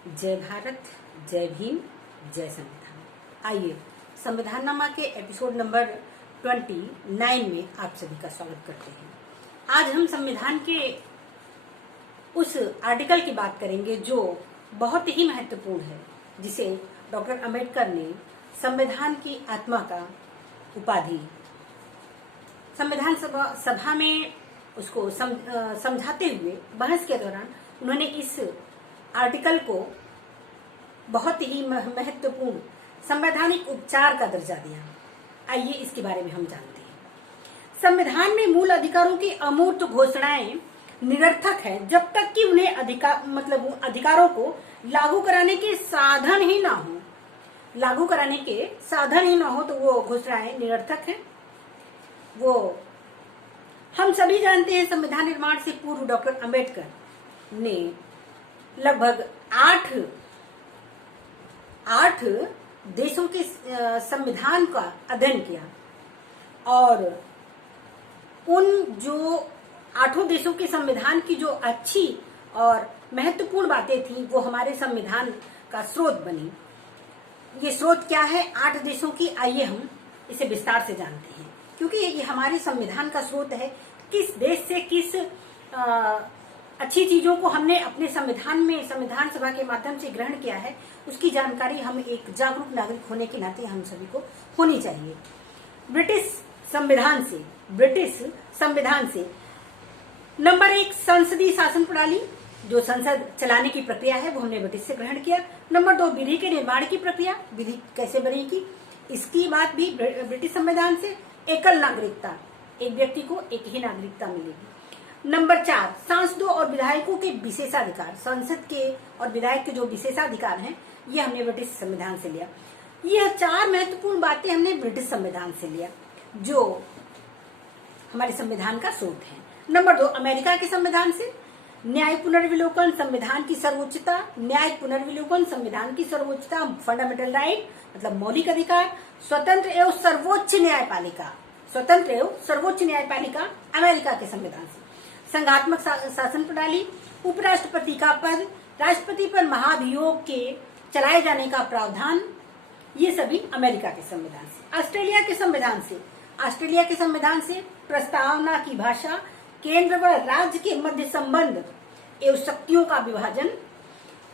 जय भारत, जय भीम, जय संविधान। आइए संविधाननामा के एपिसोड नंबर 29 में आप सभी का स्वागत करते हैं। आज हम संविधान के उस आर्टिकल की बात करेंगे जो बहुत ही महत्वपूर्ण है, जिसे डॉक्टर अंबेडकर ने संविधान की आत्मा का उपाधि संविधान सभा में उसको समझाते हुए बहस के दौरान उन्होंने इस आर्टिकल को बहुत ही महत्वपूर्ण संवैधानिक उपचार का दर्जा दिया। आइए इसके बारे में हम जानते हैं। संविधान में मूल अधिकारों की अमूर्त घोषणाएं निरर्थक है जब तक कि उन्हें अधिकारों को लागू कराने के साधन ही ना हो तो वो घोषणाएं निरर्थक हैं। वो हम सभी जानते हैं, संविधान निर्माण से पूर्व डॉक्टर अंबेडकर ने लगभग आठ देशों के संविधान का अध्ययन किया और उन जो 8 देशों के संविधान की जो अच्छी और महत्वपूर्ण बातें थी वो हमारे संविधान का स्रोत बनी। ये स्रोत क्या है 8 देशों की, आइए हम इसे विस्तार से जानते हैं, क्योंकि ये हमारे संविधान का स्रोत है। किस देश से किस अच्छी चीजों को हमने अपने संविधान सभा के माध्यम से ग्रहण किया है, उसकी जानकारी हम एक जागरूक नागरिक होने के नाते हम सभी को होनी चाहिए। ब्रिटिश संविधान से नंबर 1 संसदीय शासन प्रणाली, जो संसद चलाने की प्रक्रिया है वो हमने ब्रिटिश से ग्रहण किया। नंबर 2 विधि के निर्माण की प्रक्रिया, विधि कैसे बनेगी इसकी बात भी ब्रिटिश संविधान से। एकल नागरिकता, एक व्यक्ति को एक ही नागरिकता मिलेगी। नंबर 4 सांसदों और विधायकों के विशेषाधिकार, संसद के और विधायक के जो विशेषाधिकार हैं ये हमने ब्रिटिश संविधान से लिया। यह 4 महत्वपूर्ण बातें हमने ब्रिटिश संविधान से लिया जो हमारे संविधान का स्रोत है। नंबर 2 अमेरिका के संविधान से न्यायिक पुनर्विलोकन, संविधान की सर्वोच्चता, न्यायिक पुनर्विलोकन, संविधान की सर्वोच्चता, फंडामेंटल राइट मतलब मौलिक अधिकार, स्वतंत्र एवं सर्वोच्च न्यायपालिका अमेरिका के संविधान से। संघात्मक शासन प्रणाली, उपराष्ट्रपति का पद, राष्ट्रपति पर महाभियोग के चलाए जाने का प्रावधान, ये सभी अमेरिका के संविधान से। ऑस्ट्रेलिया के संविधान से प्रस्तावना की भाषा, केंद्र व राज्य के मध्य संबंध एवं शक्तियों का विभाजन।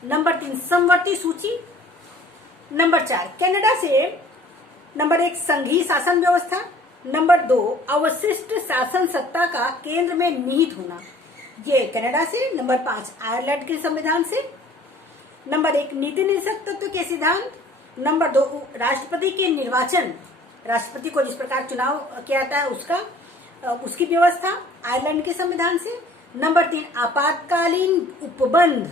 नंबर 3 समवर्ती सूची। नंबर 4 कनाडा से नंबर 1 संघीय शासन व्यवस्था। नंबर 2 अवशिष्ट शासन सत्ता का केंद्र में निहित होना, ये कनाडा से। नंबर 5 आयरलैंड के संविधान से। नंबर 1 नीति निदेशक तत्व के सिद्धांत। नंबर 2 राष्ट्रपति के निर्वाचन, राष्ट्रपति को जिस प्रकार चुनाव किया जाता है उसकी व्यवस्था आयरलैंड के संविधान से। नंबर 3 आपातकालीन उपबंध।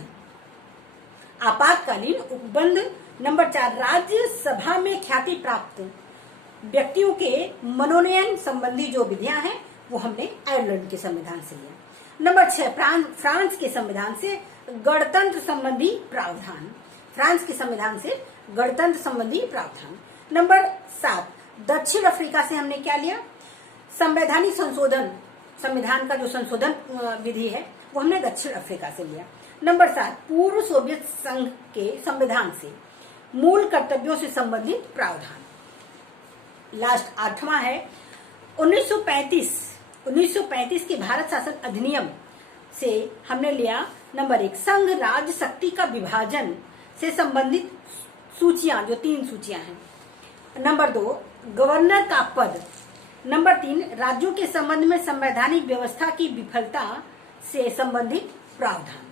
नंबर 4 राज्यसभा में ख्याति प्राप्त व्यक्तियों के मनोनयन संबंधी जो विधियां हैं वो हमने आयरलैंड के संविधान से लिया। नंबर 6 फ्रांस के संविधान से गणतंत्र संबंधी प्रावधान, नंबर 7 दक्षिण अफ्रीका से हमने क्या लिया, संवैधानिक संशोधन, संविधान का जो संशोधन विधि है वो हमने दक्षिण अफ्रीका से लिया। नंबर 7 पूर्व सोवियत संघ के संविधान से मूल कर्तव्यों से संबंधित प्रावधान। लास्ट 8वां है 1935 के भारत शासन अधिनियम से हमने लिया नंबर 1 संघ राज्य शक्ति का विभाजन से संबंधित सूचियां, जो 3 सूचियां हैं। नंबर 2 गवर्नर का पद। नंबर 3 राज्यों के संबंध में संवैधानिक व्यवस्था की विफलता से संबंधित प्रावधान।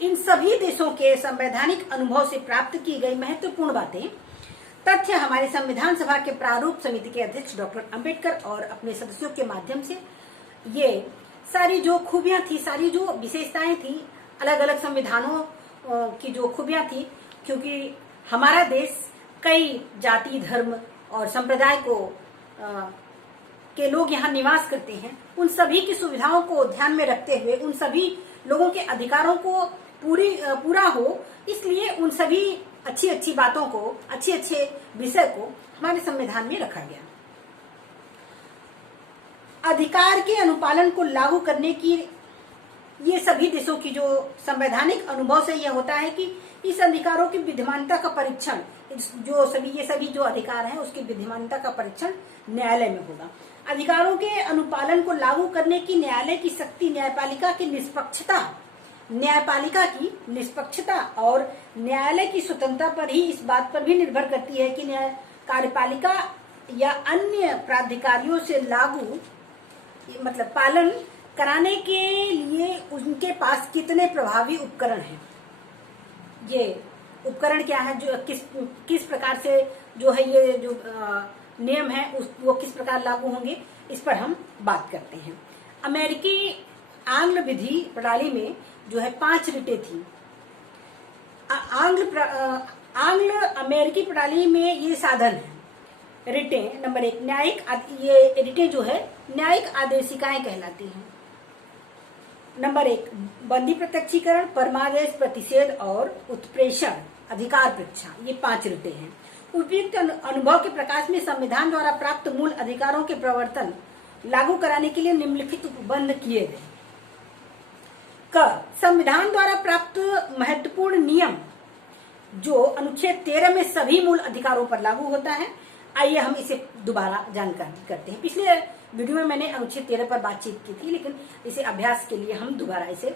इन सभी देशों के संवैधानिक अनुभव से प्राप्त की गई महत्वपूर्ण बातें, तथ्य हमारे संविधान सभा के प्रारूप समिति के अध्यक्ष डॉक्टर अंबेडकर और अपने सदस्यों के माध्यम से ये सारी जो खूबियां थी, सारी जो विशेषताएं थी, अलग अलग संविधानों की जो खूबियां थी, क्योंकि हमारा देश कई जाति, धर्म और संप्रदाय के लोग यहाँ निवास करते हैं, उन सभी की सुविधाओं को ध्यान में रखते हुए उन सभी लोगों के अधिकारों को पूरा हो, इसलिए उन सभी अच्छी बातों को, अच्छे विषय को हमारे संविधान में रखा गया। अधिकार के अनुपालन को लागू करने की ये सभी देशों की जो संवैधानिक अनुभव से यह होता है कि इस अधिकारों की विद्यमानता का परीक्षण ये सभी जो अधिकार हैं उसकी विद्यमानता का परीक्षण न्यायालय में होगा। अधिकारों के अनुपालन को लागू करने की न्यायालय की शक्ति न्यायपालिका की निष्पक्षता और न्यायालय की स्वतंत्रता पर ही इस बात पर भी निर्भर करती है कि न्याय कार्यपालिका या अन्य प्राधिकारियों से लागू मतलब पालन कराने के लिए उनके पास कितने प्रभावी उपकरण हैं। ये उपकरण क्या है, जो किस प्रकार से जो है ये जो नियम है वो किस प्रकार लागू होंगे, इस पर हम बात करते हैं। अमेरिकी आंग्ल विधि प्रणाली में जो है 5 रिटें थी। आंग्ल अमेरिकी प्रणाली में ये साधन है रिटें। नंबर 1 ये रिटें जो है न्यायिक आदेशिकाएं कहलाती हैं। नंबर 1 बंदी प्रत्यक्षीकरण, परमादेश, प्रतिषेध और उत्प्रेषण, अधिकार परीक्षा, ये 5 रिटें हैं। उपयुक्त अनुभव के प्रकाश में संविधान द्वारा प्राप्त मूल अधिकारों के प्रवर्तन लागू कराने के लिए निम्नलिखित उपबंध किए गए। संविधान द्वारा प्राप्त महत्वपूर्ण नियम जो अनुच्छेद 13 में सभी मूल अधिकारों पर लागू होता है। आइए हम इसे दोबारा जानकारी करते हैं। पिछले वीडियो में मैंने अनुच्छेद 13 पर बातचीत की थी, लेकिन इसे अभ्यास के लिए हम दोबारा इसे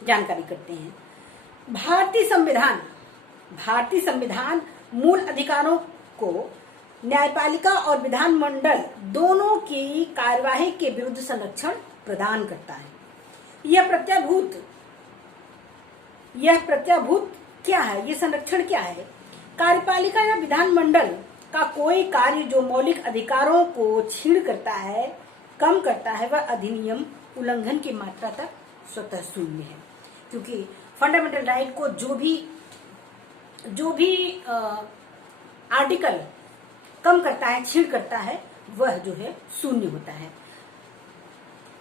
जानकारी करते हैं। भारतीय संविधान मूल अधिकारों को न्यायपालिका और विधानमंडल दोनों की कार्यवाही के विरुद्ध संरक्षण प्रदान करता है। यह प्रत्याभूत क्या है, ये संरक्षण क्या है? कार्यपालिका या विधानमंडल का कोई कार्य जो मौलिक अधिकारों को छीन करता है, कम करता है, वह अधिनियम उल्लंघन की मात्रा तक स्वतः शून्य है। क्योंकि फंडामेंटल राइट को जो भी आर्टिकल कम करता है, छीन करता है, वह जो है शून्य होता है।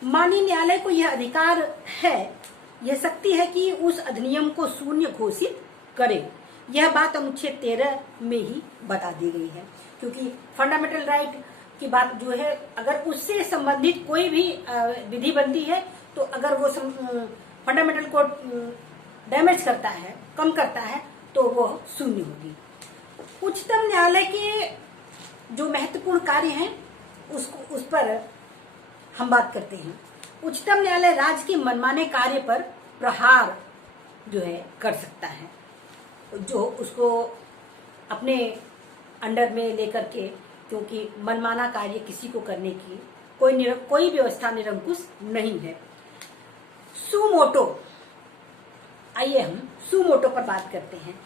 माननीय न्यायालय को यह अधिकार है, यह शक्ति है कि उस अधिनियम को शून्य घोषित करे। यह बात अनुच्छेद 13 में ही बता दी गई है। क्योंकि फंडामेंटल राइट की बात जो है, अगर उससे संबंधित कोई भी विधि बनती है तो अगर वो फंडामेंटल को डैमेज करता है, कम करता है, तो वो शून्य होगी। उच्चतम न्यायालय के जो महत्वपूर्ण कार्य हैं उस पर हम बात करते हैं। उच्चतम न्यायालय राज्य के मनमाने कार्य पर प्रहार जो है कर सकता है, जो उसको अपने अंडर में लेकर के, क्योंकि मनमाना कार्य किसी को करने की कोई व्यवस्था निरंकुश नहीं है। सुमोटो, आइए हम सुमोटो पर बात करते हैं।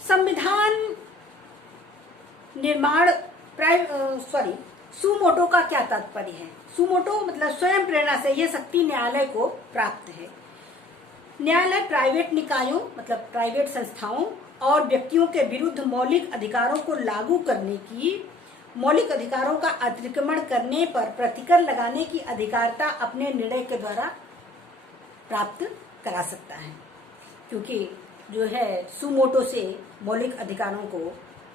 संविधान निर्माण सुमोटो का क्या तात्पर्य है? सुमोटो मतलब स्वयं प्रेरणा से यह शक्ति न्यायालय को प्राप्त है। न्यायालय प्राइवेट निकायों मतलब प्राइवेट संस्थाओं और व्यक्तियों के विरुद्ध मौलिक अधिकारों को लागू करने की, मौलिक अधिकारों का अतिक्रमण करने पर प्रतिकर लगाने की अधिकारता अपने निर्णय के द्वारा प्राप्त करा सकता है। क्योंकि जो है सुमोटो से मौलिक अधिकारों को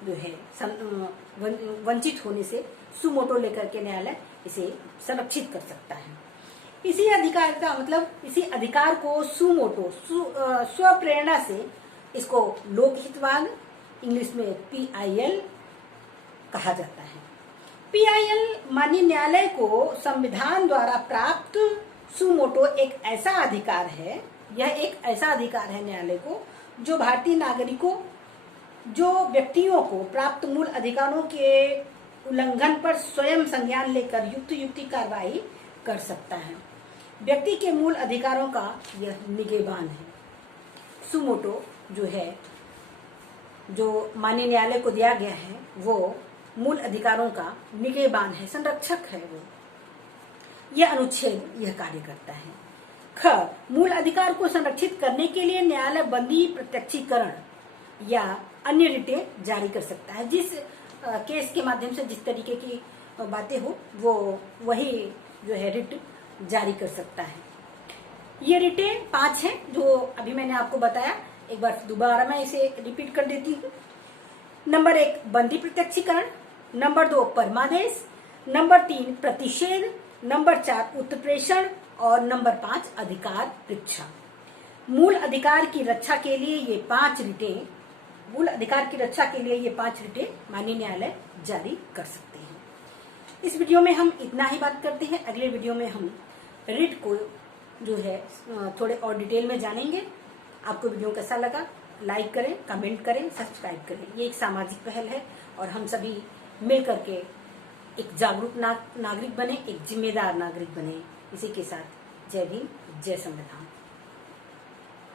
जो है वंचित होने से सुमोटो लेकर के न्यायालय इसे संरक्षित कर सकता है। इसी अधिकार का मतलब इसी अधिकार को सुमोटो स्वप्रेरणा से, इसको लोकहितवाद इंग्लिश में PIL कहा जाता है। PIL माननीय न्यायालय को संविधान द्वारा प्राप्त सुमोटो एक ऐसा अधिकार है, यह एक ऐसा अधिकार है न्यायालय को जो भारतीय नागरिकों, जो व्यक्तियों को प्राप्त मूल अधिकारों के उल्लंघन पर स्वयं संज्ञान लेकर युक्ति कार्रवाई कर सकता है। व्यक्ति के मूल अधिकारों का यह निगहबान है। सुमोटो जो है, जो माननीय न्यायालय को दिया गया है, वो मूल अधिकारों का निगहबान है, संरक्षक है वो। यह अनुच्छेद यह कार्य करता है। मूल अधिकार को संरक्षित करने के लिए न्यायालय बंदी प्रत्यक्षीकरण या अन्य रिटें जारी कर सकता है। जिस केस के माध्यम से जिस तरीके की बातें हो, वो वही जो है रिट जारी कर सकता है। ये रिटें 5 हैं जो अभी मैंने आपको बताया। एक बार दोबारा मैं इसे रिपीट कर देती हूँ। नंबर 1 बंदी प्रत्यक्षीकरण, नंबर 2 परमादेश, नंबर 3 प्रतिषेध, नंबर 4 उत्प्रेषण और नंबर 5 अधिकार परीक्षा। मूल अधिकार की रक्षा के लिए ये 5 रिटें माननीय न्यायालय जारी कर सकते हैं। इस वीडियो में हम इतना ही बात करते हैं। अगले वीडियो में हम रिट को जो है थोड़े और डिटेल में जानेंगे। आपको वीडियो कैसा लगा, लाइक करें, कमेंट करें, सब्सक्राइब करें। ये एक सामाजिक पहल है और हम सभी मिल करके एक जागरूक नागरिक बने, एक जिम्मेदार नागरिक बने। इसी के साथ जय भीम, जय संविधान।